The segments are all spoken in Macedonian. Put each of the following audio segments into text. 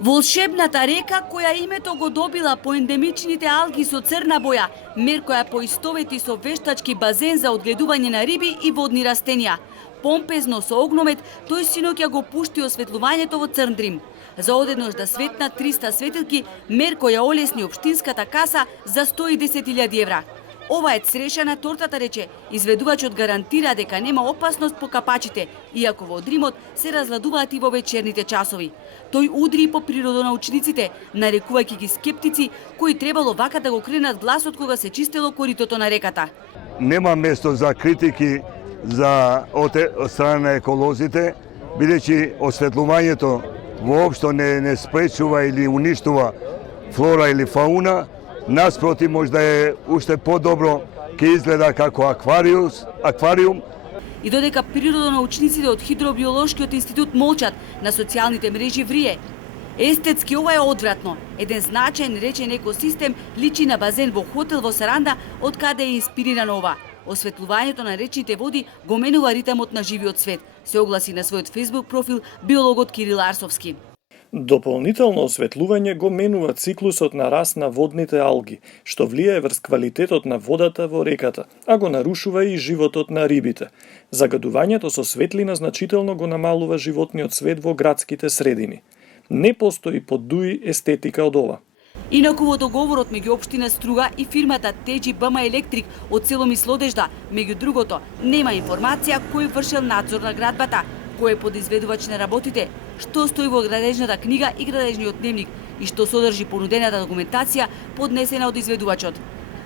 Волшебната река која името го добила по ендемичните алги со црна боја, мер која поистовети со вештачки базен за одгледување на риби и водни растенија. Помпезно со огномет, тој синоќа го пушти осветлувањето во црн дрим. За одеднош да светнат 300 светилки, мер која олесни општинската каса за 110.000 евра. Ова е цреша на тортата, рече. Изведувачот гарантира дека нема опасност по капачите, иако во дримот се разладуваат и во вечерните часови. Тој удри и по природонаучниците, нарекувајќи ги скептици, кои требало вака да го кренат гласот кога се чистело коритото на реката. Нема место за критики од страна на еколозите, бидејќи осветлувањето воопшто не спречува или уништува флора или фауна. Наспроти, може да е уште подобро, ќе изгледа како аквариум. И додека природонаучниците од Хидробиолошкиот институт молчат, на социјалните мрежи врие. Естетски ова е одвратно. Еден значаен речен екосистем личи на базен во хотел во Саранда, од каде е инспирирано ова. Осветлувањето на речните води го менува ритмот на живиот свет, се огласи на својот Facebook профил биологот Кирил Арсовски. Дополнително осветлување го менува циклусот на раст на водните алги, што влијае врз квалитетот на водата во реката, а го нарушува и животот на рибите. Загадувањето со светлина значително го намалува животниот свет во градските средини. Не постои подуи естетика од ова. Инаку во договорот меѓу општина Струга и фирмата Теџи БМ Електрик од село Мислодежда, меѓу другото, нема информација кој вршел надзор на градбата, кој е подизведувач на работите, што стои во градежната книга и градежниот дневник и што содржи понудената документација поднесена од изведувачот.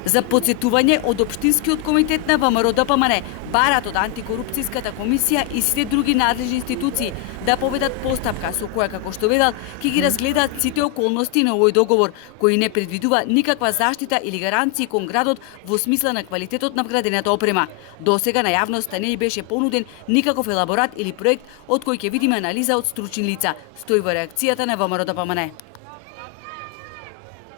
За подсетување од Општинскиот комитет на ВМРО ДПМН барат од антикорупцијската комисија и сите други надлежни институции да поведат постапка со која, како што ведал, ќе ги разгледаат сите околности на овој договор, кој не предвидува никаква заштита или гаранции кон градот во смисла на квалитетот на вградената опрема. Досега на јавноста не и беше понуден никаков елаборат или проект од кој ќе видиме анализа од стручни лица, стои во реакцијата на ВМРО ДПМН.